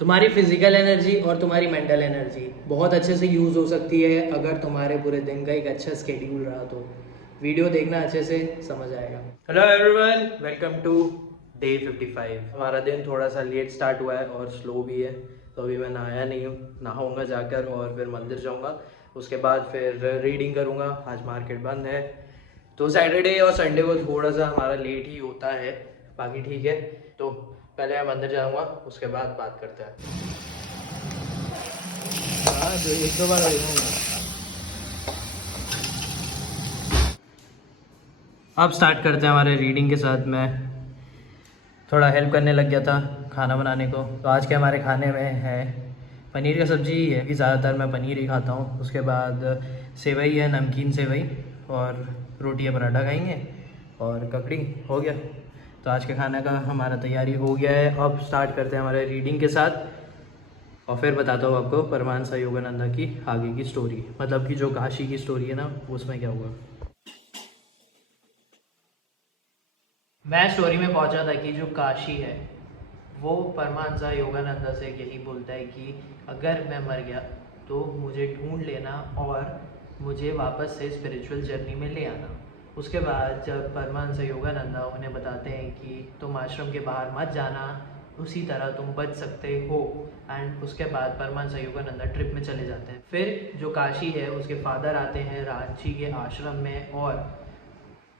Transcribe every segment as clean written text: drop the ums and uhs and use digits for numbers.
तुम्हारी physical energy और तुम्हारी मेंटल एनर्जी बहुत अच्छे से यूज़ हो सकती है अगर तुम्हारे पूरे दिन का एक अच्छा स्केड्यूल रहा तो। वीडियो देखना अच्छे से समझ आएगा। Hello everyone, welcome to day 55। हमारा दिन थोड़ा सा लेट स्टार्ट हुआ है और स्लो भी है, तो अभी मैं नहाया नहीं हूँ। नहाऊंगा जाकर और फिर मंदिर जाऊँगा, उसके बाद फिर रीडिंग करूँगा। आज मार्केट बंद है, तो सैटरडे और संडे को थोड़ा सा हमारा लेट ही होता है, बाकी ठीक है। तो पहले मैं मंदिर जाऊँगा, उसके बाद बात करते हैं। हाँ, जो एक दो बार देखूँगा। अब स्टार्ट करते हैं हमारे रीडिंग के साथ। मैं थोड़ा हेल्प करने लग गया था खाना बनाने को। तो आज के हमारे खाने में है पनीर का सब्ज़ी ही है कि ज़्यादातर मैं पनीर ही खाता हूँ। उसके बाद सेवई है, नमकीन सेवई, और रोटी या पराठा खाएंगे और ककड़ी हो गया। तो आज के खाने का हमारा तैयारी हो गया है। अब स्टार्ट करते हैं हमारे रीडिंग के साथ और फिर बताता हूँ आपको परमानसा योगानंदा की आगे की स्टोरी, मतलब कि जो काशी की स्टोरी है ना, उसमें क्या हुआ। मैं स्टोरी में पहुंचा था कि जो काशी है वो परमानसा योगानंदा से यही बोलता है कि अगर मैं मर गया तो मुझे ढूंढ लेना और मुझे वापस से स्पिरिचुअल जर्नी में ले आना। उसके बाद जब परमानसा योगानंदा उन्हें बताते हैं कि तुम आश्रम के बाहर मत जाना, उसी तरह तुम बच सकते हो। एंड उसके बाद परमानसा योगानंदा ट्रिप में चले जाते हैं। फिर जो काशी है उसके फादर आते हैं रांची के आश्रम में और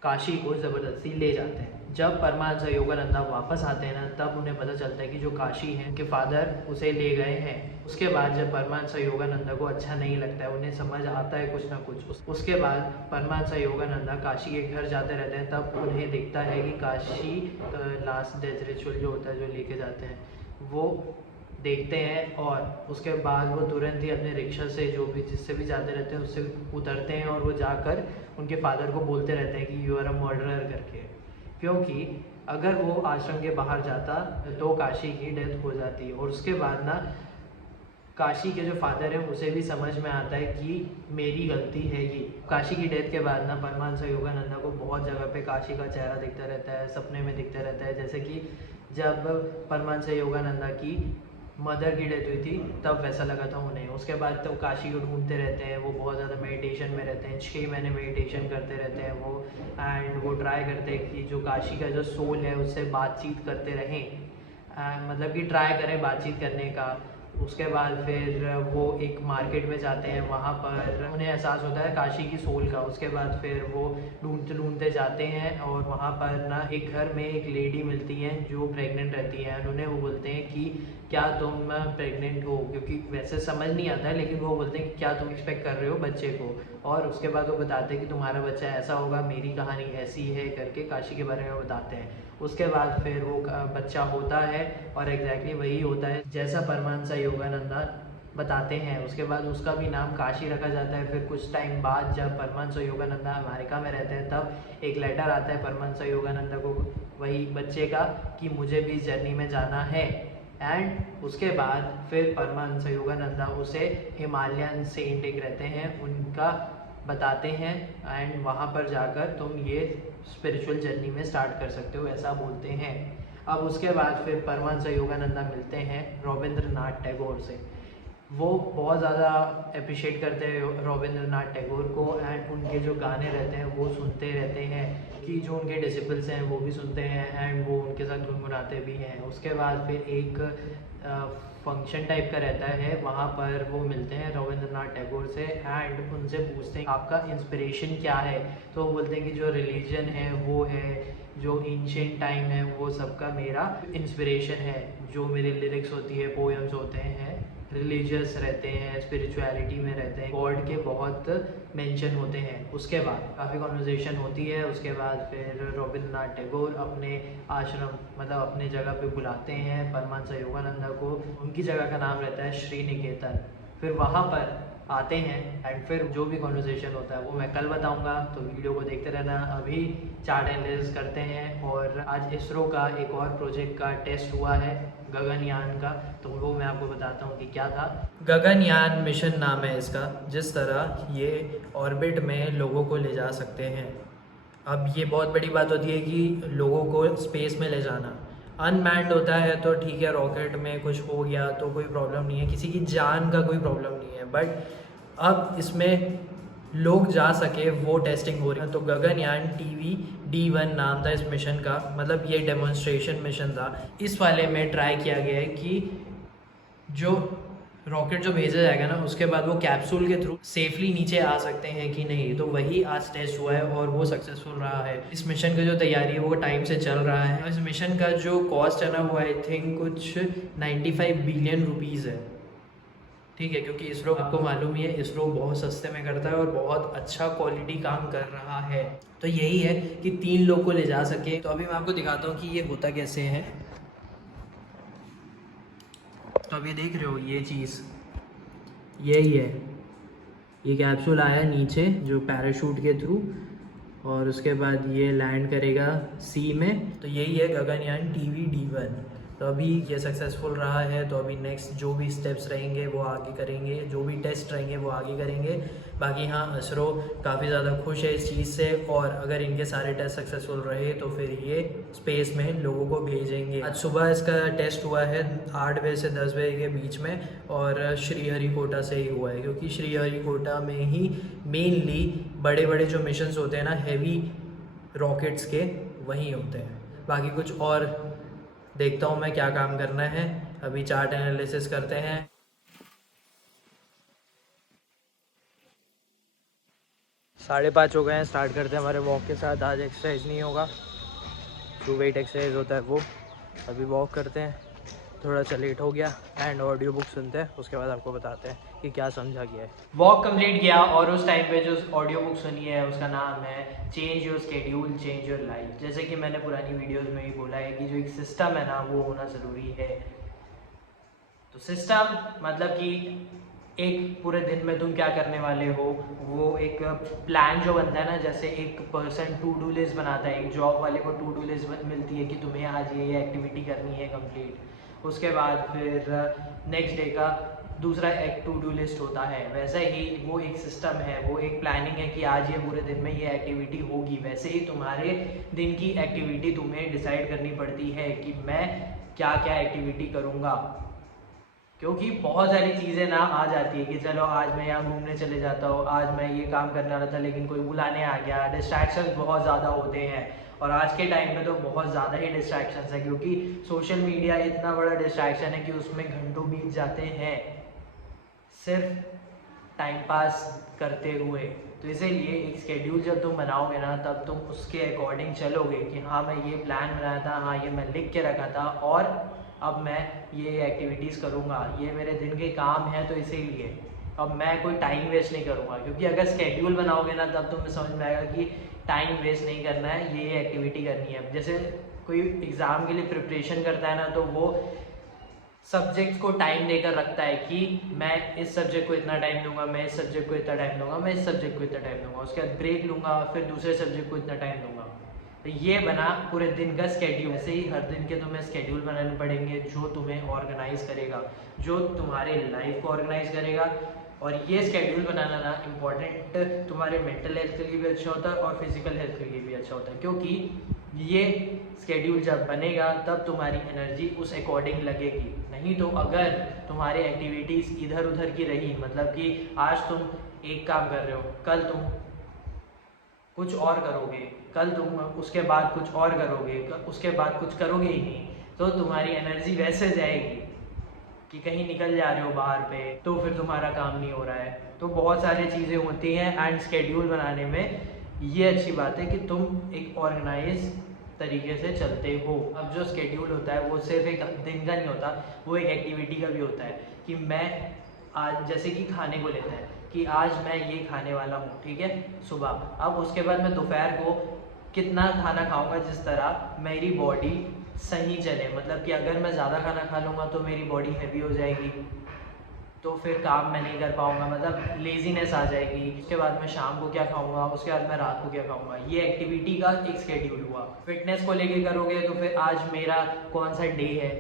काशी को ज़बरदस्ती ले जाते हैं। जब परमानसा योगानंदा वापस आते हैं ना, तब उन्हें पता चलता है कि जो काशी है उनके फादर उसे ले गए हैं। उसके बाद जब परमानसा योगानंदा को अच्छा नहीं लगता है, उन्हें समझ आता है कुछ ना कुछ, उसके बाद परमानसा योगानंदा काशी के घर जाते रहते हैं। तब उन्हें दिखता है कि काशी लास्ट डेथ रिचुअल जो होता है, जो लेके जाते हैं, वो देखते हैं। और उसके बाद वो तुरंत ही अपने रिक्शा से, जो भी जिससे भी जाते रहते हैं, उससे उतरते हैं और वो जाकर उनके फादर को बोलते रहते हैं कि यू आर अ मर्डरर करके। क्योंकि अगर वो आश्रम के बाहर जाता तो काशी की डेथ हो जाती। और उसके बाद ना काशी के जो फादर हैं उसे भी समझ में आता है कि मेरी गलती है ये। काशी की डेथ के बाद ना परमानसा योगानंदा को बहुत जगह पे काशी का चेहरा दिखता रहता है, सपने में दिखता रहता है। जैसे कि जब परमानसा योगानंदा की मदर की डेथ हुई थी तब वैसा लगा था उन्हें। उसके बाद तो काशी को ढूंढते रहते हैं, वो बहुत ज़्यादा मेडिटेशन में रहते हैं, 6 महीने मेडिटेशन करते रहते हैं वो। एंड वो ट्राई करते हैं कि जो काशी का जो सोल है उससे बातचीत करते रहें, मतलब कि ट्राई करें बातचीत करने का। उसके बाद फिर वो एक मार्केट में जाते हैं, वहाँ पर उन्हें एहसास होता है काशी की सोल का। उसके बाद फिर वो ढूंढते ढूंढते जाते हैं और वहाँ पर ना एक घर में एक लेडी मिलती हैं जो प्रेग्नेंट रहती है। उन्हें वो बोलते हैं कि क्या तुम प्रेग्नेंट हो, क्योंकि वैसे समझ नहीं आता है, लेकिन वो बोलते हैं कि क्या तुम एक्सपेक्ट कर रहे हो बच्चे को। और उसके बाद वो बताते हैं कि तुम्हारा बच्चा ऐसा होगा, मेरी कहानी ऐसी है करके काशी के बारे में बताते हैं। उसके बाद फिर वो बच्चा होता है और एग्जैक्टली वही होता है जैसा परमानसा योगानंदा बताते हैं। उसके बाद उसका भी नाम काशी रखा जाता है। फिर कुछ टाइम बाद जब परमानसा योगानंदा अमेरिका में रहते हैं, तब एक लेटर आता है परमानसा योगानंदा को, वही बच्चे का, कि मुझे भी इस जर्नी में जाना है। एंड उसके बाद फिर परमानसा योगानंदा उसे हिमालयन सेंट एक रहते हैं उनका बताते हैं। एंड वहाँ पर जाकर तुम ये स्पिरिचुअल जर्नी में स्टार्ट कर सकते हो, ऐसा बोलते हैं। अब उसके बाद फिर परमानसा योगानंदा मिलते हैं रविंद्रनाथ टैगोर से। वो बहुत ज़्यादा अप्रिशिएट करते हैं रविंद्रनाथ टैगोर को। एंड उनके जो गाने रहते हैं वो सुनते रहते हैं, कि जो उनके डिसिपल्स हैं वो भी सुनते हैं एंड वो उनके साथ गुनगुनाते भी हैं। उसके बाद फिर एक फंक्शन टाइप का रहता है, वहाँ पर वो मिलते हैं रविंद्रनाथ टैगोर से एंड उनसे पूछते हैं आपका इंस्पिरेशन क्या है। तो वो बोलते हैं कि जो रिलीजन है वो है, जो एंशिएंट टाइम है वो सबका मेरा इंस्पिरेशन है। जो मेरी लिरिक्स होती है, पोएम्स होते हैं, रिलीजियस रहते हैं, स्पिरिचुअलिटी में रहते हैं, गॉड के बहुत मेंशन होते हैं। उसके बाद काफ़ी कॉन्वर्जेसन होती है। उसके बाद फिर रविंद्रनाथ टैगोर अपने आश्रम, मतलब अपने जगह पे बुलाते हैं परमानसा योगानंदा को। उनकी जगह का नाम रहता है श्री निकेतन। फिर वहाँ पर आते हैं एंड फिर जो भी कॉन्वर्जेसन होता है वो मैं कल बताऊंगा, तो वीडियो को देखते रहना। अभी चार्ट एनालिसिस करते हैं। और आज इसरो का एक और प्रोजेक्ट का टेस्ट हुआ है, गगनयान का, तो वो मैं आपको बताता हूँ कि क्या था। गगनयान मिशन नाम है इसका, जिस तरह ये ऑर्बिट में लोगों को ले जा सकते हैं। अब ये बहुत बड़ी बात होती है कि लोगों को स्पेस में ले जाना। अनमैन्ड होता है तो ठीक है, रॉकेट में कुछ हो गया तो कोई प्रॉब्लम नहीं है, किसी की जान का कोई प्रॉब्लम नहीं है। बट अब इसमें लोग जा सके वो टेस्टिंग हो रही है। तो गगनयान TV-D1 नाम था इस मिशन का, मतलब ये डेमोन्स्ट्रेशन मिशन था। इस वाले में ट्राई किया गया है कि जो रॉकेट जो भेजा जाएगा ना, उसके बाद वो कैप्सूल के थ्रू सेफली नीचे आ सकते हैं कि नहीं, तो वही आज टेस्ट हुआ है और वो सक्सेसफुल रहा है। इस मिशन की जो तैयारी है वो टाइम से चल रहा है। इस मिशन का जो कॉस्ट है ना वो आई थिंक कुछ 95 बिलियन रुपीज़ है, ठीक है, क्योंकि इसरो आपको मालूम ही है, इसरो बहुत सस्ते में करता है और बहुत अच्छा क्वालिटी काम कर रहा है। तो यही है कि 3 लोग को ले जा सके। तो अभी मैं आपको दिखाता हूँ कि ये होता कैसे है। तो अभी देख रहे हो ये चीज़ यही है, ये कैप्सूल आया नीचे जो पैराशूट के थ्रू, और उसके बाद ये लैंड करेगा सी में। तो यही है गगनयान TV-D1। तो अभी ये सक्सेसफुल रहा है। तो अभी नेक्स्ट जो भी स्टेप्स रहेंगे वो आगे करेंगे, जो भी टेस्ट रहेंगे वो आगे करेंगे। बाकी हाँ, इसरो काफ़ी ज़्यादा खुश है इस चीज़ से, और अगर इनके सारे टेस्ट सक्सेसफुल रहे तो फिर ये स्पेस में लोगों को भेजेंगे। आज सुबह इसका टेस्ट हुआ है 8 बजे से 10 बजे के बीच में, और श्रीहरिकोटा से ही हुआ है, क्योंकि श्रीहरिकोटा में ही मेनली बड़े बड़े जो मिशंस होते हैं ना हैवी रॉकेट्स के, वहीं होते हैं। बाकी कुछ और देखता हूँ मैं क्या काम करना है। अभी चार्ट एनालिसिस करते हैं। 5:30 हो गए हैं, स्टार्ट करते हैं हमारे वॉक के साथ। आज एक्सरसाइज नहीं होगा, जो वेट एक्सरसाइज होता है वो। अभी वॉक करते हैं, थोड़ा सा लेट हो गया, एंड ऑडियो बुक सुनते हैं, उसके बाद आपको बताते हैं कि क्या समझा गया है। वॉक कंप्लीट किया, और उस टाइम पे जो ऑडियो बुक सुनी है उसका नाम है change your schedule change your life. जैसे कि मैंने पुरानी वीडियोस में भी बोला है कि जो एक सिस्टम है ना वो होना ज़रूरी है। तो सिस्टम मतलब कि एक पूरे दिन में तुम क्या करने वाले हो, वो एक प्लान जो बनता है ना, जैसे एक पर्सन टू डू लिस्ट बनाता है, एक जॉब वाले को टू डू लिस्ट मिलती है कि तुम्हें आज ये एक्टिविटी करनी है कंप्लीट। उसके बाद फिर नेक्स्ट डे का दूसरा एक टू डू लिस्ट होता है। वैसे ही वो एक सिस्टम है, वो एक प्लानिंग है कि आज ये पूरे दिन में ये एक्टिविटी होगी। वैसे ही तुम्हारे दिन की एक्टिविटी तुम्हें डिसाइड करनी पड़ती है कि मैं क्या क्या एक्टिविटी करूँगा, क्योंकि बहुत सारी चीज़ें ना आ जाती है कि चलो आज मैं यहाँ घूमने चले जाता हूँ, आज मैं ये काम करने वाला था लेकिन कोई बुलाने आ गया। डिस्ट्रैक्शंस बहुत ज़्यादा होते हैं, और आज के टाइम में तो बहुत ज़्यादा ही डिस्ट्रैक्शंस है, क्योंकि सोशल मीडिया इतना बड़ा डिस्ट्रैक्शन है कि उसमें घंटों बीत जाते हैं सिर्फ टाइम पास करते हुए। तो इसीलिए एक स्केड्यूल जब तुम बनाओगे ना, तब तुम उसके अकॉर्डिंग चलोगे कि हाँ मैं ये प्लान बनाया था, हाँ ये मैं लिख के रखा था, और अब मैं ये एक्टिविटीज़ करूँगा, ये मेरे दिन के काम है। तो इसीलिए अब मैं कोई टाइम वेस्ट नहीं करूँगा, क्योंकि अगर स्केड्यूल बनाओगे ना तब तुम्हें समझ में आएगा कि टाइम वेस्ट नहीं करना है, ये एक्टिविटी करनी है। जैसे कोई एग्ज़ाम के लिए प्रिपरेशन करता है ना, तो वो सब्जेक्ट को टाइम देकर रखता है कि मैं इस सब्जेक्ट को इतना टाइम दूंगा, मैं इस सब्जेक्ट को इतना टाइम दूंगा, मैं इस सब्जेक्ट को इतना टाइम दूंगा, उसके बाद ब्रेक लूँगा, फिर दूसरे सब्जेक्ट को इतना टाइम दूंगा। तो ये बना पूरे दिन का स्केड्यूल। ऐसे ही हर दिन के तुम्हें स्केड्यूल बनाने पड़ेंगे जो तुम्हें ऑर्गेनाइज करेगा, जो तुम्हारे लाइफ को ऑर्गेनाइज करेगा। और ये स्केड्यूल बनाना ना इम्पॉर्टेंट तुम्हारे मेंटल हेल्थ के लिए भी अच्छा होता है और फिजिकल हेल्थ के लिए भी अच्छा होता है, क्योंकि ये स्केड्यूल जब बनेगा तब तुम्हारी एनर्जी उस अकॉर्डिंग लगेगी। नहीं तो अगर तुम्हारी एक्टिविटीज़ इधर उधर की रही, मतलब कि आज तुम एक काम कर रहे हो, कल तुम कुछ और करोगे, कल तुम उसके बाद कुछ और करोगे, उसके बाद कुछ करोगे ही नहीं, तो तुम्हारी एनर्जी वैसे जाएगी कि कहीं निकल जा रहे हो बाहर पे, तो फिर तुम्हारा काम नहीं हो रहा है। तो बहुत सारी चीज़ें होती हैं, एंड स्केड्यूल बनाने में ये अच्छी बात है कि तुम एक ऑर्गेनाइज तरीके से चलते हो। अब जो स्केड्यूल होता है वो सिर्फ एक दिन का नहीं होता, वो एक एक्टिविटी का भी होता है कि मैं आज, जैसे कि खाने को लेते हैं कि आज मैं ये खाने वाला हूँ, ठीक है, सुबह। अब उसके बाद मैं दोपहर को कितना खाना खाऊंगा जिस तरह मेरी बॉडी सही चले, मतलब कि अगर मैं ज़्यादा खाना खा लूँगा तो मेरी बॉडी हैवी हो जाएगी, तो फिर काम मैं नहीं कर पाऊँगा, मतलब लेजीनेस आ जाएगी। उसके बाद मैं शाम को क्या खाऊँगा, उसके बाद मैं रात को क्या खाऊँगा। ये एक्टिविटी का एक स्केड्यूल हुआ। फिटनेस को लेके करोगे तो फिर आज मेरा कौन सा डे है,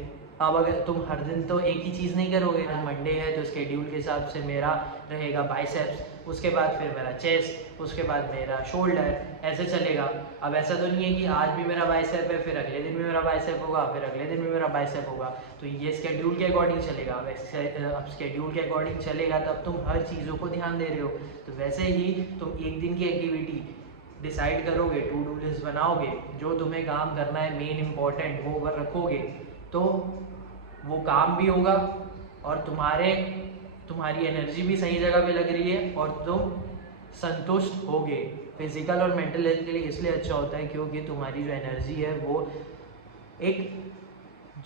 अब अगर तुम हर दिन तो एक ही चीज़ नहीं करोगे ना, मंडे है तो स्केड्यूल के हिसाब से मेरा रहेगा बाइसेप्स, उसके बाद फिर मेरा चेस्ट, उसके बाद मेरा शोल्डर, ऐसे चलेगा। अब ऐसा तो नहीं है कि आज भी मेरा बाइसेप है फिर अगले दिन भी मेरा बाइसेप होगा, फिर अगले दिन भी मेरा बाइसेप होगा, तो ये स्केड्यूल के अकॉर्डिंग चलेगा। अब स्केड्यूल के अकॉर्डिंग चलेगा तब तुम हर चीज़ों को ध्यान दे रहे हो। तो वैसे ही तुम एक दिन की एक्टिविटी डिसाइड करोगे, टू डू लिस्ट बनाओगे, जो तुम्हें काम करना है मेन इम्पॉर्टेंट वो अगर रखोगे तो वो काम भी होगा और तुम्हारी एनर्जी भी सही जगह पे लग रही है और तुम संतुष्ट होगे। फिजिकल और मेंटल हेल्थ के लिए इसलिए अच्छा होता है क्योंकि तुम्हारी जो एनर्जी है वो एक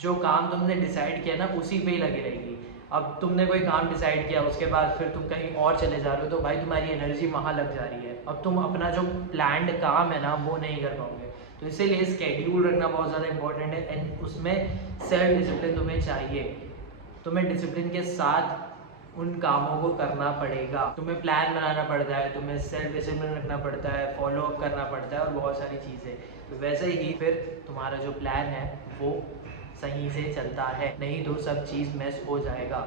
जो काम तुमने डिसाइड किया ना उसी पे ही लगी रहेगी। अब तुमने कोई काम डिसाइड किया उसके बाद फिर तुम कहीं और चले जा रहे हो तो भाई तुम्हारी एनर्जी वहाँ लग जा रही है, अब तुम अपना जो प्लान्ड काम है ना वो नहीं कर पाओगे। तो इसीलिए स्केड्यूल रखना बहुत ज़्यादा इंपॉर्टेंट है एंड उसमें सेल्फ डिसिप्लिन तुम्हें चाहिए। तुम्हें डिसिप्लिन के साथ उन कामों को करना पड़ेगा, तुम्हें प्लान बनाना पड़ता है, तुम्हें सेल्फ डिसिप्लिन रखना पड़ता है, फॉलो अप करना पड़ता है और बहुत सारी चीज़ें। तो वैसे ही फिर तुम्हारा जो प्लान है वो सही से चलता है, नहीं तो सब चीज़ मिस हो जाएगा।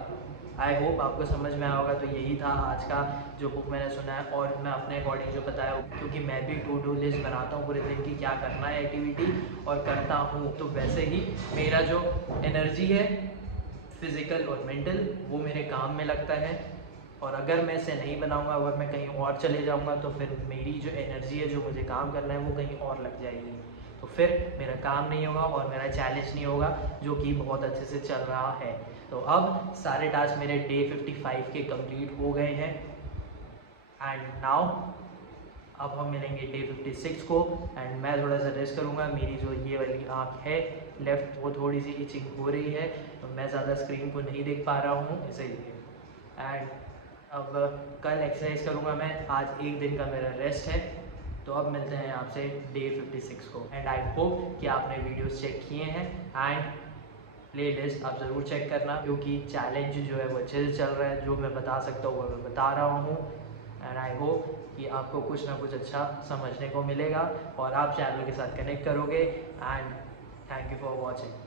आई होप आपको समझ में आया होगा। तो यही था आज का जो बुक मैंने सुना है और मैं अपने अकॉर्डिंग जो बताया, क्योंकि मैं भी टू डू लिस्ट बनाता हूँ पूरे दिन की क्या करना है एक्टिविटी और करता हूँ। तो वैसे ही मेरा जो एनर्जी है फिज़िकल और मेंटल वो मेरे काम में लगता है, और अगर मैं इसे नहीं बनाऊंगा, अगर मैं कहीं और चले जाऊंगा तो फिर मेरी जो एनर्जी है जो मुझे काम करना है वो कहीं और लग जाएगी, तो फिर मेरा काम नहीं होगा और मेरा चैलेंज नहीं होगा जो कि बहुत अच्छे से चल रहा है। तो अब सारे टास्क मेरे डे 55 के कंप्लीट हो गए हैं एंड नाउ अब हम मिलेंगे डे 56 को एंड मैं थोड़ा सा रेस्ट करूँगा। मेरी जो ये वाली आँख है लेफ़्ट वो थोड़ी सी इचिंग हो रही है तो मैं ज़्यादा स्क्रीन को नहीं देख पा रहा हूँ इसीलिए। एंड अब कल एक्सरसाइज करूँगा मैं, आज एक दिन का मेरा रेस्ट है। तो अब मिलते हैं आपसे डे 56 को एंड आई होप कि आपने वीडियोस चेक किए हैं एंड प्ले लिस्ट आप ज़रूर चेक करना, क्योंकि चैलेंज जो है वो अच्छे से चल रहा है, जो मैं बता सकता हूँ वो मैं बता रहा हूँ एंड आई होप कि आपको कुछ ना कुछ अच्छा समझने को मिलेगा और आप चैनल के साथ कनेक्ट करोगे and thank you for watching.